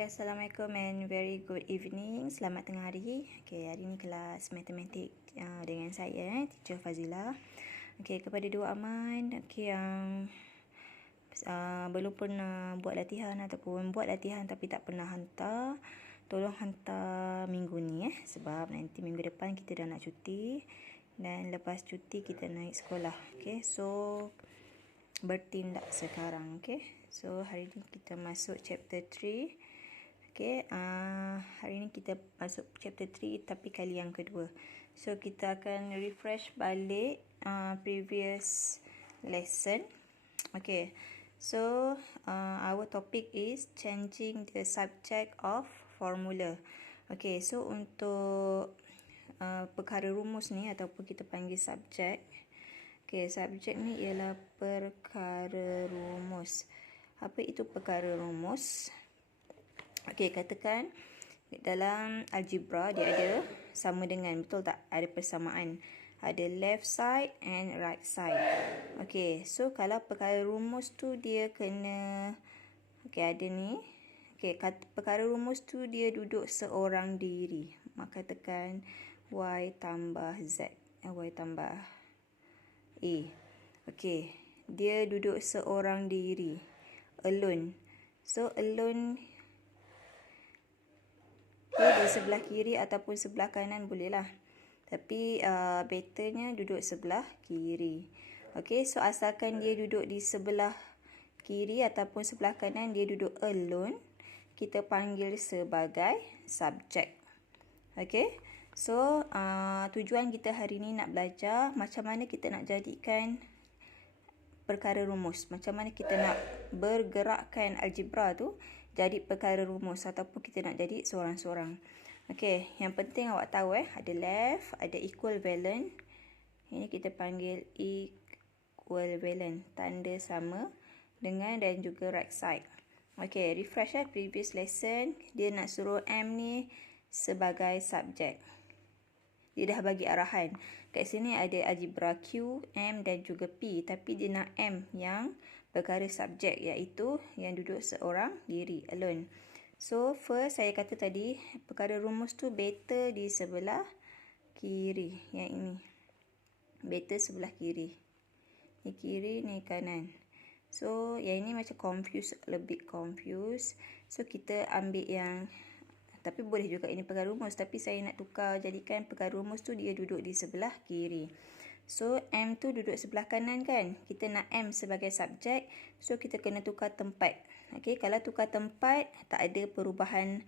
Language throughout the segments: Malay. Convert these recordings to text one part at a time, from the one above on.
Okay, Assalamualaikum and very good evening. Selamat tengah hari. Okay, hari ni kelas matematik dengan saya, Teacher Fazila. Okay, kepada dua aman yang belum pernah buat latihan ataupun buat latihan tapi tak pernah hantar, tolong hantar minggu ni sebab nanti minggu depan kita dah nak cuti dan lepas cuti kita naik sekolah. Okay, so bertindak sekarang. Okay, so hari ni kita masuk chapter 3. Okay, hari ni kita masuk chapter 3 tapi kali yang kedua. So kita akan refresh balik previous lesson. Okay, so our topic is changing the subject of formula. Okay, so untuk perkara rumus ni ataupun kita panggil subjek. Okay, subjek ni ialah perkara rumus. Apa itu perkara rumus? Okey, katakan dalam algebra dia ada sama dengan, betul tak? Ada persamaan. Ada left side and right side. Okey, so kalau perkara rumus tu dia kena, okey ada ni. Okey, perkara rumus tu dia duduk seorang diri. Maka tekan y tambah z. Y tambah a. Okey, dia duduk seorang diri. Alone. So alone di sebelah kiri ataupun sebelah kanan bolehlah. Tapi betternya duduk sebelah kiri. Okey, so asalkan dia duduk di sebelah kiri ataupun sebelah kanan, dia duduk alone, kita panggil sebagai subjek. Okey, so tujuan kita hari ni nak belajar macam mana kita nak jadikan perkara rumus. Macam mana kita nak bergerakkan algebra tu jadi perkara rumus ataupun kita nak jadi seorang-seorang. Okey, yang penting awak tahu ada left, ada equivalent. Ini kita panggil equivalent, tanda sama dengan dan juga right side. Okey, refresh previous lesson, dia nak suruh M ni sebagai subjek. Dia dah bagi arahan. Kat sini ada algebra Q, M dan juga P, tapi dia nak M yang perkara subjek, iaitu yang duduk seorang diri, alone. So first saya kata tadi perkara rumus tu better di sebelah kiri. Yang ini better sebelah kiri. Ni kiri, ni kanan. So yang ini macam confused, lebih confused. So kita ambil yang, tapi boleh juga ini perkara rumus, tapi saya nak tukar jadikan perkara rumus tu dia duduk di sebelah kiri. So M tu duduk sebelah kanan kan, kita nak M sebagai subjek, so kita kena tukar tempat. Okey, kalau tukar tempat tak ada perubahan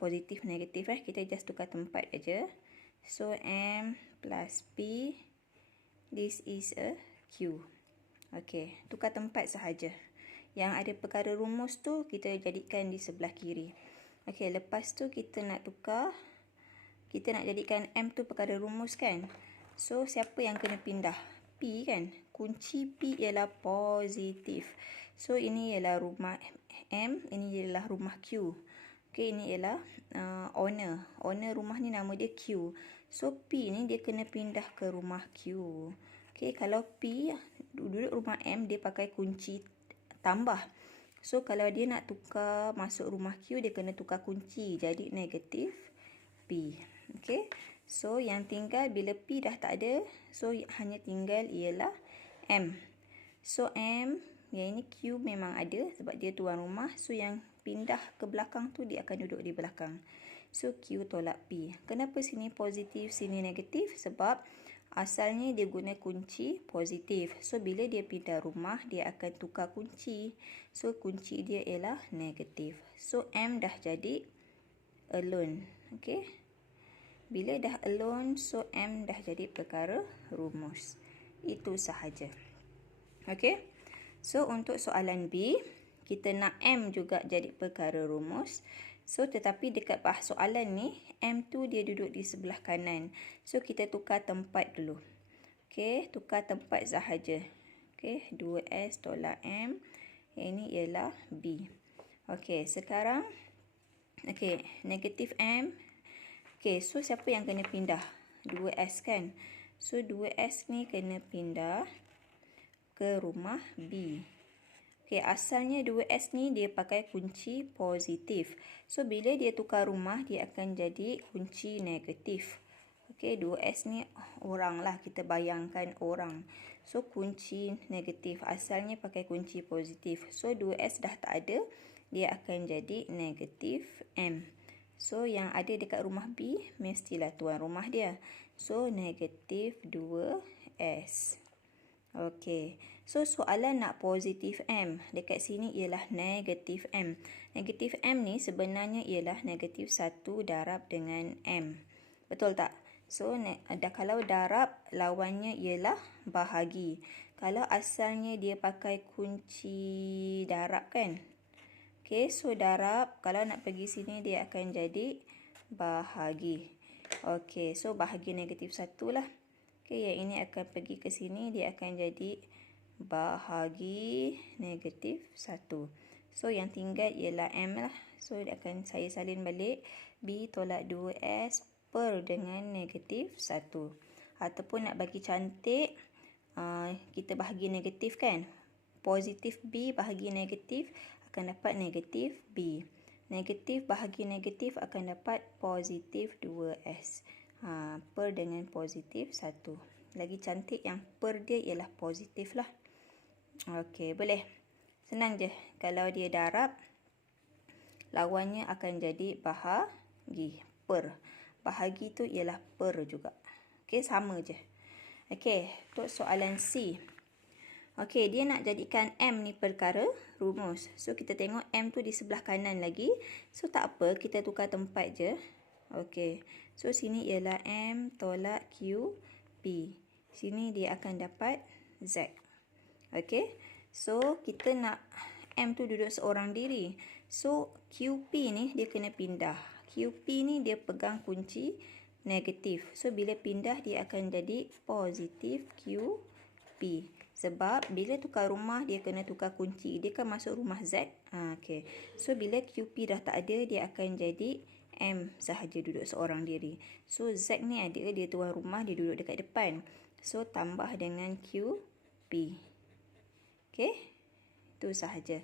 positif negatif kita just tukar tempat aja. So M plus P, this is a Q. Okey, tukar tempat sahaja. Yang ada perkara rumus tu kita jadikan di sebelah kiri. Okey, lepas tu kita nak tukar, kita nak jadikan M tu perkara rumus kan. So siapa yang kena pindah? P kan. Kunci P ialah positif. So ini ialah rumah M, ini ialah rumah Q. Okey, ini ialah owner. Owner rumah ni nama dia Q. So P ni dia kena pindah ke rumah Q. Okey, kalau P duduk rumah M, dia pakai kunci tambah. So kalau dia nak tukar masuk rumah Q, dia kena tukar kunci jadi negatif P. Okey, so yang tinggal bila P dah tak ada, so hanya tinggal ialah M. So M, yang ini Q memang ada sebab dia tuan rumah. So yang pindah ke belakang tu dia akan duduk di belakang. So Q tolak P. Kenapa sini positif, sini negatif? Sebab asalnya dia guna kunci positif. So bila dia pindah rumah, dia akan tukar kunci. So kunci dia ialah negatif. So M dah jadi alone. Okey, bila dah alone, so M dah jadi perkara rumus. Itu sahaja. Okey, so untuk soalan B, kita nak M juga jadi perkara rumus. So tetapi dekat soalan ni, M tu dia duduk di sebelah kanan. So kita tukar tempat dulu. Okey, tukar tempat sahaja. Okey, 2S tolak M. Yang ini ialah B. Okey, sekarang okey, negatif M. Okey, so siapa yang kena pindah? 2S kan. So 2S ni kena pindah ke rumah B. Okey, asalnya 2S ni dia pakai kunci positif. So, bila dia tukar rumah, dia akan jadi kunci negatif. Okey, 2S ni orang lah. Kita bayangkan orang. So, kunci negatif. Asalnya pakai kunci positif. So, 2S dah tak ada. Dia akan jadi negatif M. So, yang ada dekat rumah B, mestilah tuan rumah dia. So, negatif 2S. Okey. So, soalan nak positif M. Dekat sini ialah negatif M. Negatif M ni sebenarnya ialah negatif 1 darab dengan M. Betul tak? So, kalau darab, lawannya ialah bahagi. Kalau asalnya dia pakai kunci darab kan? Okey, so darab, kalau nak pergi sini dia akan jadi bahagi. Okey, so bahagi negatif 1 lah. Okey, yang ini akan pergi ke sini, dia akan jadi bahagi negatif 1. So, yang tinggal ialah M lah. So, saya salin balik. B tolak 2S per dengan negatif 1. Ataupun nak bagi cantik, kita bahagi negatif kan. Positif B bahagi negatif akan dapat negatif B. Negatif bahagi negatif akan dapat positif 2S. Per dengan positif 1. Lagi cantik yang per dia ialah positif lah. Okey, boleh. Senang je. Kalau dia darab, lawannya akan jadi bahagi. Per. Bahagi tu ialah per juga. Okey, sama je. Okey, untuk soalan C. Okey, dia nak jadikan M ni perkara rumus. So, kita tengok M tu di sebelah kanan lagi. So, tak apa, kita tukar tempat je. Okey. So, sini ialah M tolak Q, P. Sini dia akan dapat Z. Okey. So, kita nak M tu duduk seorang diri. So, QP ni dia kena pindah. QP ni dia pegang kunci negatif. So, bila pindah dia akan jadi positif QP. Sebab bila tukar rumah dia kena tukar kunci. Dia kan masuk rumah Z. Okey. So, bila QP dah tak ada dia akan jadi M sahaja duduk seorang diri. So, Z ni ada, dia tuan rumah, dia duduk dekat depan. So, tambah dengan QP. Okey. Itu sahaja.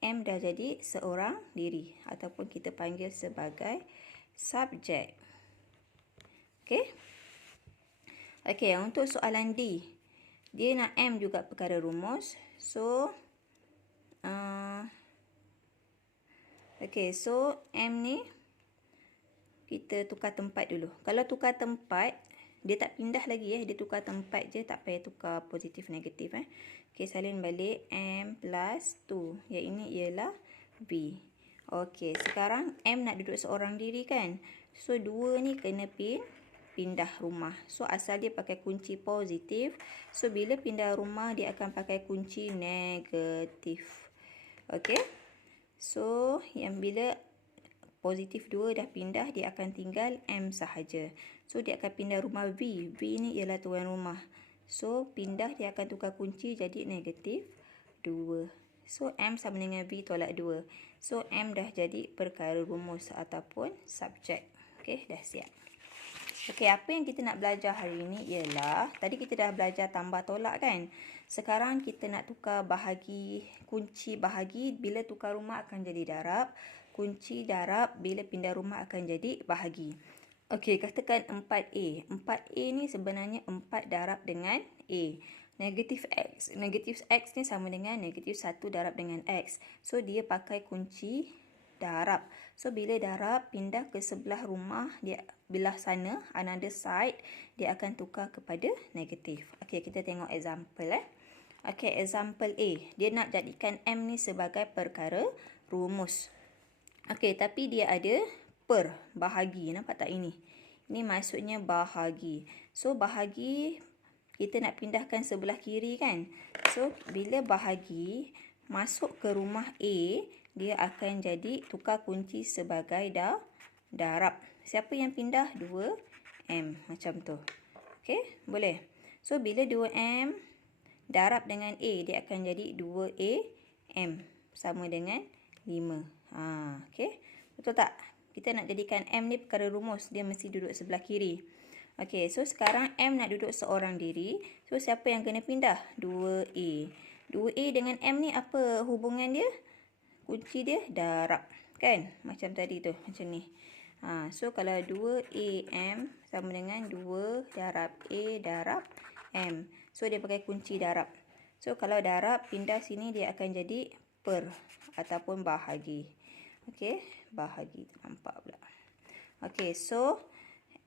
M dah jadi seorang diri. Ataupun kita panggil sebagai subjek. Okey. Okey, untuk soalan D. Dia nak M juga perkara rumus. So, okey, so M ni kita tukar tempat dulu. Kalau tukar tempat, dia tak pindah lagi dia tukar tempat je, tak payah tukar positif negatif Okey, salin balik M plus 2. Yang ini ialah V. Okey, sekarang M nak duduk seorang diri kan? So, 2 ni kena pindah rumah. So, asal dia pakai kunci positif. So, bila pindah rumah, dia akan pakai kunci negatif. Okey. So, yang bila positif 2 dah pindah, dia akan tinggal M sahaja. So, dia akan pindah rumah V. V ni ialah tuan rumah. So, pindah dia akan tukar kunci jadi negatif 2. So, M sama dengan V tolak 2. So, M dah jadi perkara rumus ataupun subjek. Okey, dah siap. Okey, apa yang kita nak belajar hari ini ialah, tadi kita dah belajar tambah tolak kan? Sekarang kita nak tukar bahagi, kunci bahagi bila tukar rumah akan jadi darab. Kunci darab bila pindah rumah akan jadi bahagi. Okey, katakan 4A. 4A ni sebenarnya 4 darab dengan A. Negatif X. Negatif X ni sama dengan negatif 1 darab dengan X. So, dia pakai kunci darab. So, bila darab, pindah ke sebelah rumah, dia belah sana, another side, dia akan tukar kepada negatif. Okey, kita tengok example Okey, example A. Dia nak jadikan M ni sebagai perkara rumus. Okey, tapi dia ada per, bahagi. Nampak tak ini? Ini maksudnya bahagi. So, bahagi, kita nak pindahkan sebelah kiri kan? So, bila bahagi, masuk ke rumah A, dia akan jadi tukar kunci sebagai darab. Siapa yang pindah? 2M. Macam tu. Okey, boleh. So, bila 2M darab dengan A, dia akan jadi 2AM. Sama dengan 5. Okey. Betul tak? Kita nak jadikan M ni perkara rumus. Dia mesti duduk sebelah kiri. Okey, so sekarang M nak duduk seorang diri. So, siapa yang kena pindah? 2A. 2A dengan M ni apa hubungan dia? Kunci dia darab. Kan? Macam tadi tu. Macam ni. So, kalau 2AM sama dengan 2 darab A darab M. So, dia pakai kunci darab. So, kalau darab, pindah sini dia akan jadi per ataupun bahagi. Okey, bahagi. Nampak pula. Okey, so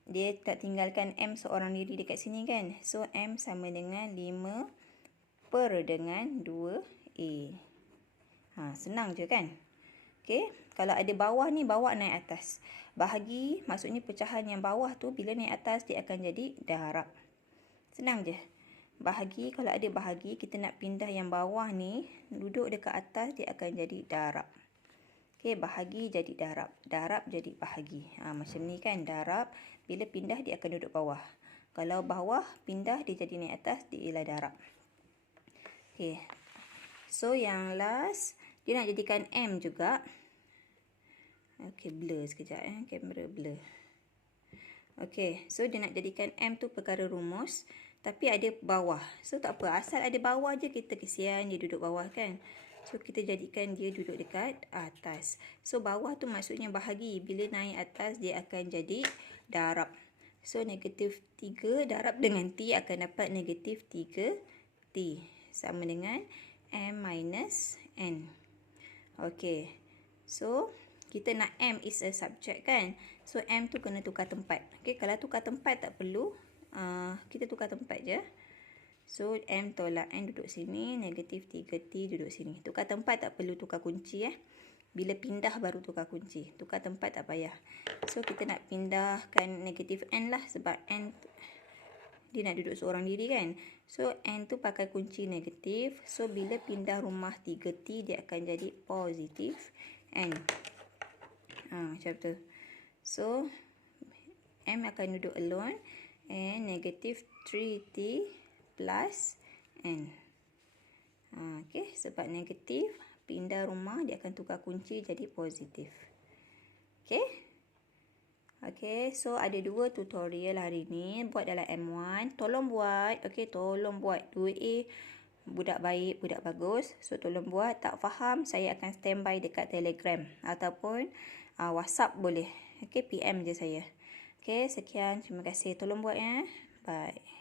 dia tak tinggalkan M seorang diri dekat sini kan. So, M sama dengan 5 per dengan 2A. Senang je kan? Okey, kalau ada bawah ni, bawa naik atas. Bahagi, maksudnya pecahan yang bawah tu bila naik atas dia akan jadi darab. Senang je. Bahagi, kalau ada bahagi, kita nak pindah yang bawah ni, duduk dekat atas, dia akan jadi darab. Okey, bahagi jadi darab. Darab jadi bahagi. Macam ni kan, darab. Bila pindah, dia akan duduk bawah. Kalau bawah, pindah, dia jadi naik atas, dia ialah darab. Okey. So, yang last, dia nak jadikan M juga. Okey, blur sekejap. Kamera blur. Okey, so dia nak jadikan M tu perkara rumus. Tapi ada bawah. So, tak apa. Asal ada bawah je, kita kesian dia duduk bawah kan. So, kita jadikan dia duduk dekat atas. So, bawah tu maksudnya bahagi. Bila naik atas, dia akan jadi darab. So, negatif 3 darab dengan T akan dapat negatif 3T. Sama dengan M minus N. Okey. So, kita nak M is a subject kan. So, M tu kena tukar tempat. Okey, kalau tukar tempat tak perlu. Kita tukar tempat je. So, M tolak N duduk sini. Negatif 3T duduk sini. Tukar tempat tak perlu tukar kunci. Bila pindah baru tukar kunci. Tukar tempat tak payah. So, kita nak pindahkan negatif N lah. Sebab N dia nak duduk seorang diri kan. So, N tu pakai kunci negatif. So, bila pindah rumah 3T, dia akan jadi positif N. Macam tu. So, M akan duduk alone. And negatif 3T plus N. Okay, sebab negatif, pindah rumah, dia akan tukar kunci jadi positif. Okay. Okay, so ada 2 tutorial hari ni. Buat dalam M1. Tolong buat. Okay, tolong buat. 2A, budak baik, budak bagus. So, tolong buat. Tak faham, saya akan standby dekat Telegram. Ataupun WhatsApp boleh. Okay, PM je saya. Okay, sekian. Terima kasih. Tolong buat ya. Bye.